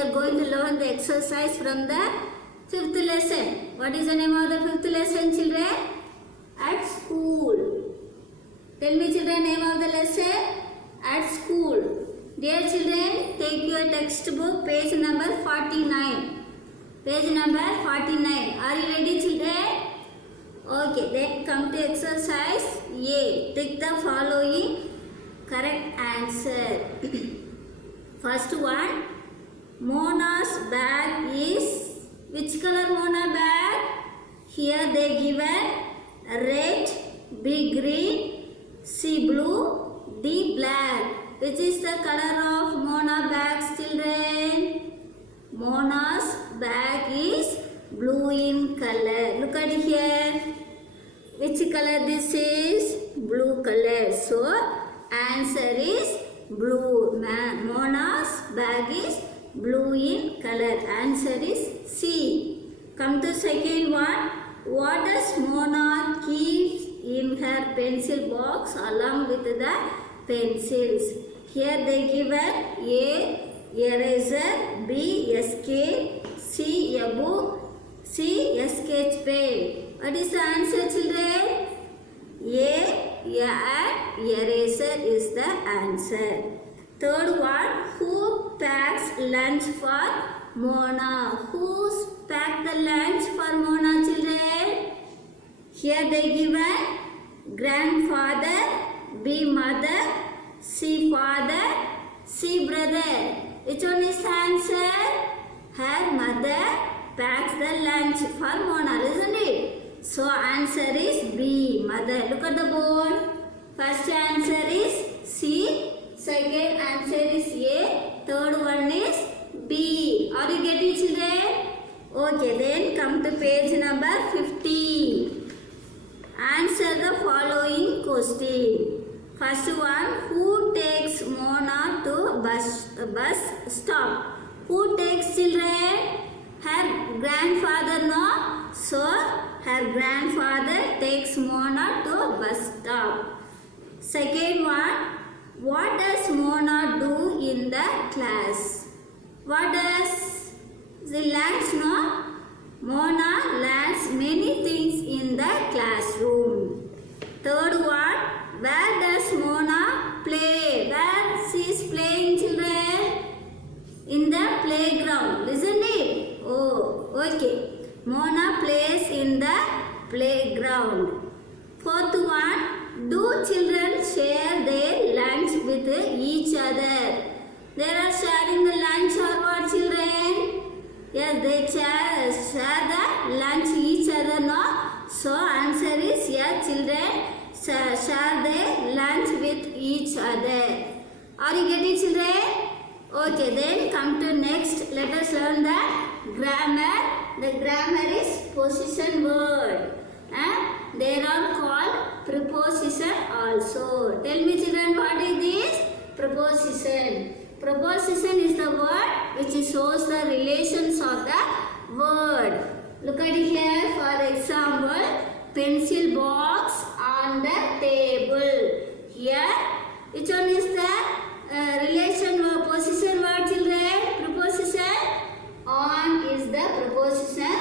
are going to learn the exercise from the 5th lesson. What is the name of the 5th lesson, children? At school. Tell me, children, name of the lesson? At school. Dear children, take your textbook, page number 49. Page number 49. Are you ready, children? Okay, then come to exercise A. Take the following correct answer. First one, Mona's bag is, which color Mona bag? Here they given red, B green, C blue, D black. Which is the color of Mona bags, children? Mona's bag is blue in color. Look at here. Which color this is? Blue color. So, answer is blue. Mona's bag is blue in color. Answer is C. Come to second one. What does Mona keep in her pencil box along with the pencils? Here they given A eraser, B scale, C a book, C a sketch pen. What is the answer, children? A eraser is the answer. Third one, who packs lunch for Mona? Who's packed the lunch for Mona, children? Here they given grandfather, B mother, C father, C brother. Which one is the answer? Her mother packs the lunch for Mona, isn't it? So answer is B, mother. Look at the board. First answer is C. Second answer is A. Third one is B. Are you getting, children? Okay, then come to page number 15. Answer the following question. First one, who takes Mona to bus stop? Who takes, children? Her grandfather, no? So, her grandfather takes Mona to bus stop. Second one, what does Mona do in the class? What does she learns, no? Mona learns many things in the classroom. Third one, where does Mona play? Where she is playing, children? In the playground, isn't it? Oh, okay. Mona plays in the playground. Fourth one, do children share their lunch with each other? They are sharing the lunch or what, children? Yes, they share the lunch each other, no? So, answer is yes, children share their lunch with each other. Are you getting, children? Okay, then come to next. Let us learn the grammar. The grammar is possession word. They are called preposition also. Tell me, children, what is this? Preposition. Preposition is the word which shows the relations of the word. Look at it here. For example, pencil box on the table. Here, which one is the relation word, position word, children? Preposition. On is the preposition.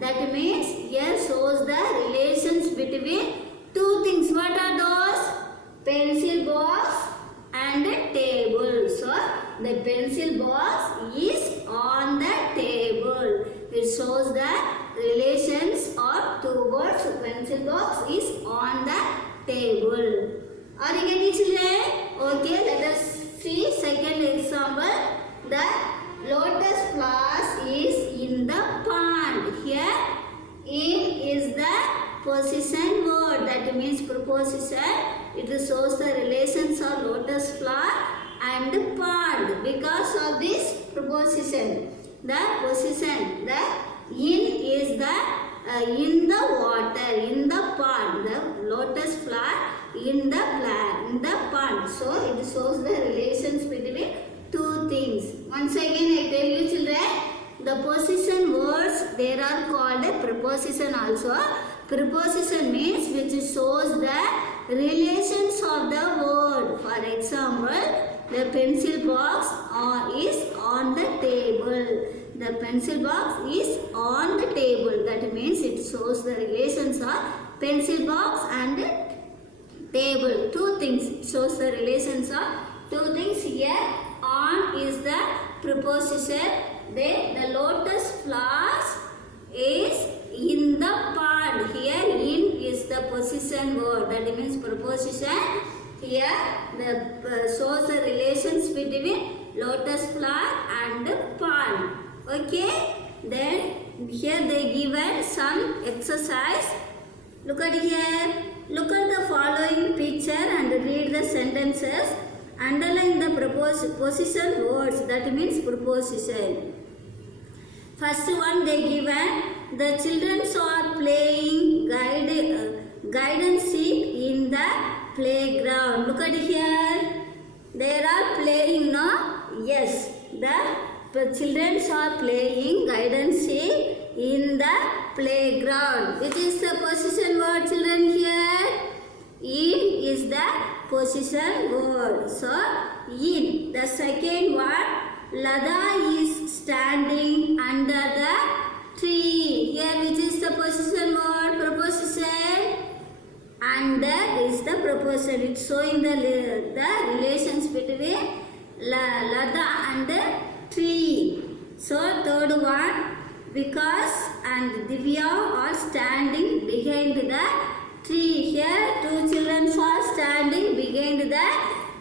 That means here shows the relations between two things. What are those? Pencil box and the table. So, the pencil box is on the table. It shows the relations of two words. Pencil box is on the table. Are you getting, children? Okay, let us see second example. The lotus flowers is in the pond. Here, in is the possession word. That means preposition. It shows the relations of lotus flower and pond. Because of this preposition, the position, the in is the in the water, in the pond. The lotus flower in the pond. So it shows the relations between two things. Once again, I tell you, children, the possession words, they are called a preposition also. Preposition means which shows the relations of the word. For example, The pencil box is on the table. The pencil box is on the table. That means it shows the relations of pencil box and table. Two things. It shows the relations of two things here. On is the preposition. Then the lotus flowers is in the pond. Here in is the position word. That means preposition. Here the shows the relations between lotus flower and pond. Okay. Then here they given some exercise. Look at here. Look at the following picture and read the sentences. Underline the preposition words. That means preposition. First one they given. The children are playing hide and seek in the playground. Look at here. They are playing, no? Yes. The children are playing hide and seek in the playground. Which is the position word, children, here? In is the position word. So, in. The second one, Lada is standing under the tree. Here, which is the position word? Preposition. Under is the preposition. It's showing the relations between Lada and the tree. So, third one, Vikas and Divya are standing behind the tree. Here, two children are standing behind the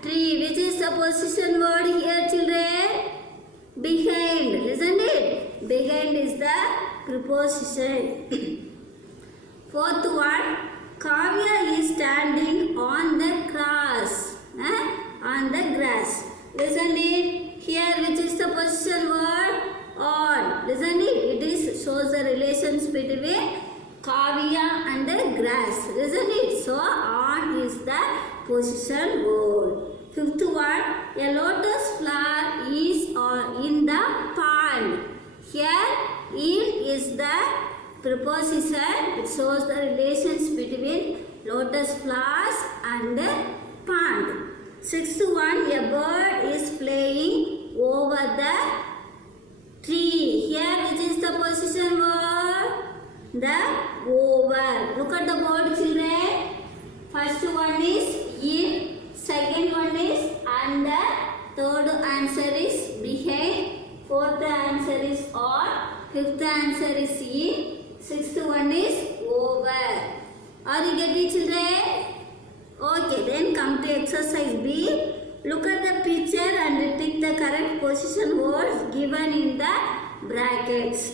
tree. Which is the position word here, children? Behind, isn't it? Behind is the preposition. Fourth one, Kavya is standing on the grass. On the grass. Isn't it? Here, which is the position word? On. Isn't it? It is shows the relations between Kavya and the grass. Isn't it? So, on is the position word. Fifth one, a lotus flower is in the pond. Here, in is the preposition. It shows the relations between lotus flowers and the pond. Sixth one, a bird is flying over the tree. Here, which is the position word? The over. Look at the board, children. First one is in. Second one is under. Third answer is behind. Fourth answer is on. Fifth answer is in. Sixth one is over. Are you getting, children? Okay, then come to exercise B. Look at the picture and tick the correct position words given in the brackets.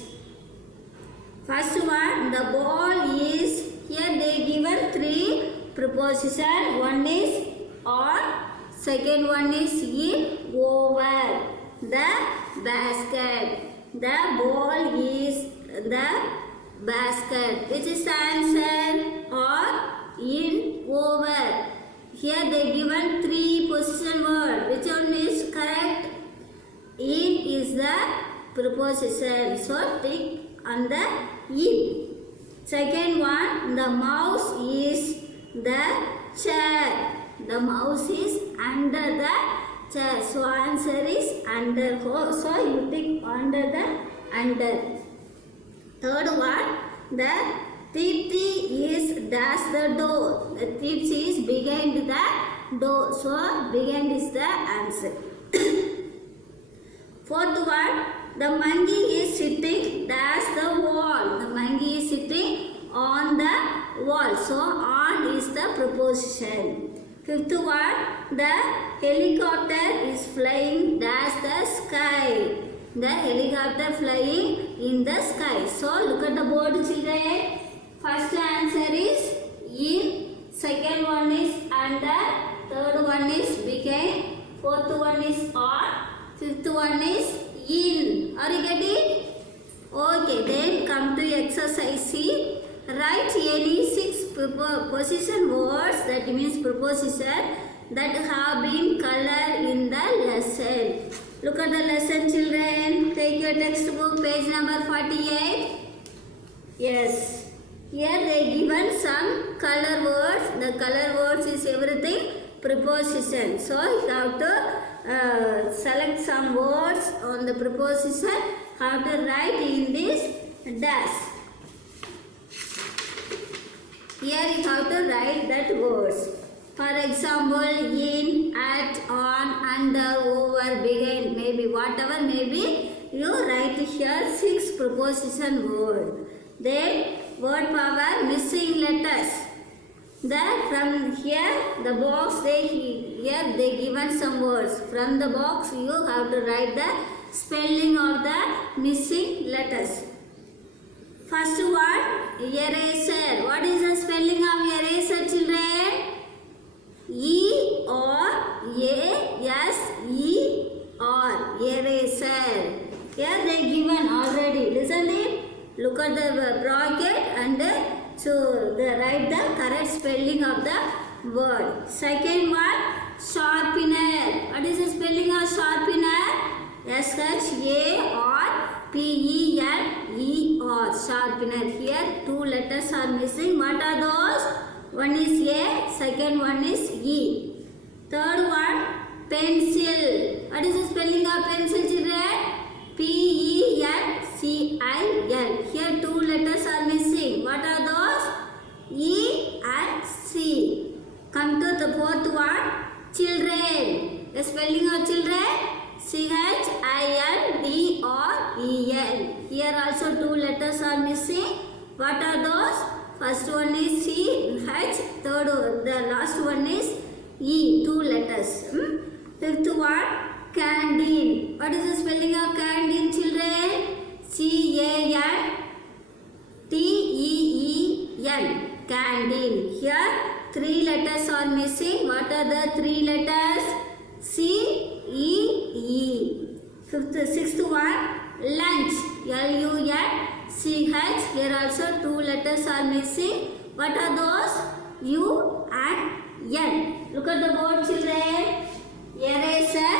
First one, the ball is, here they given three preposition. One is on, second one is in, over. The basket. The ball is the basket. Which is the answer? Or in, over. Here they given three position word. Which one is correct? In is the preposition. So tick on the in. Second one, the mouse is the chair. The mouse is under the chair. So answer is under. So you tick under the under. Third one, the Tipti is dash the door. The Tipti is behind the door. So behind is the answer. Fourth one, the monkey is sitting dash the wall. The monkey is sitting on the wall. So on is the preposition. Fifth one, the helicopter is flying dash the sky. The helicopter flying in the sky. So look at the board, children. First answer is in. Second one is under. Third one is behind. Fourth one is on. Fifth one is in. Are you getting? Okay, then come to exercise C. Write any 6 preposition words, that means preposition, that have been colored in the lesson. Look at the lesson, children. Take your textbook, page number 48. Yes. Here they given some color words. The color words is everything preposition. So you have to select some words on the preposition. How to write in this dash. Here you have to write that words. For example, in, at, on, under, over, behind, maybe whatever maybe, you write here 6 preposition word. Then word power missing letters. That from here the box here they given some words. From the box you have to write the spelling of the missing letters. First one, eraser. What is the spelling of eraser, children? E-R-A-S-E-R. Eraser. Here they given already. Listen it. Look at the bracket and write the correct spelling of the word. Second one, sharpener. What is the spelling of sharpener? S-H-A-R-P-E-N-E-R. Sharpener. Here 2 letters are missing. What are those? One is A, second one is E. Third one, pencil. What is the spelling of pencil, children? P-E-N-C-I-L. Here 2 letters are missing. What are those? E and C. Come to the fourth one, children. The spelling of children? C-H-I-L-D-R-E-N. Here also 2 letters are missing. What are those? First one is C, H, the last one is E, 2 letters. Fifth one, canteen. What is the spelling of canteen, children? C-A-N-T-E-E-N. Canteen. Here 3 letters are missing. What are the 3 letters? C-E-E. Sixth one, lunch. L-U-N-C-H. Here also 2 letters are missing. What are those? U and N. Look at the board, children. Eraser.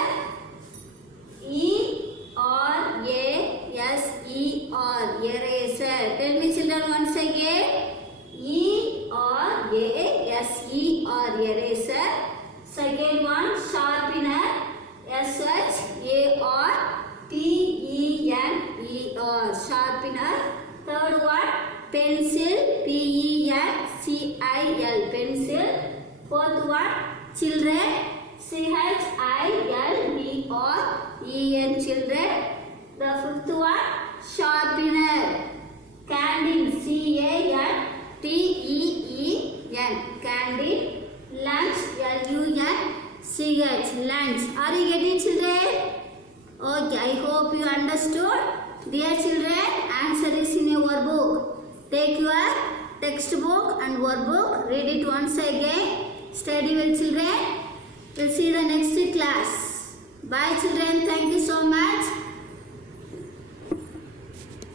E-R-A-S-E-R. Eraser. Tell me, children, once again. E-R-A-S-E-R. Eraser. Second one, sharpener. S-H-A-R-P-E-N-E-R. Sharpener. Third one, pencil. P-E-N-C-I-L. Pencil. Fourth one, children. C-H-I-L-D-R-E-N. Children. The fifth one, sharpener. Canteen. C-A-N-T-E-E-N. Canteen. Lunch. L-U-N-C-H. Lunch. Are you getting, children? Okay, I hope you understood. Dear children, answer is in your book. Take your textbook and workbook. Read it once again. Study well, children. We'll see you the next class. Bye, children. Thank you so much.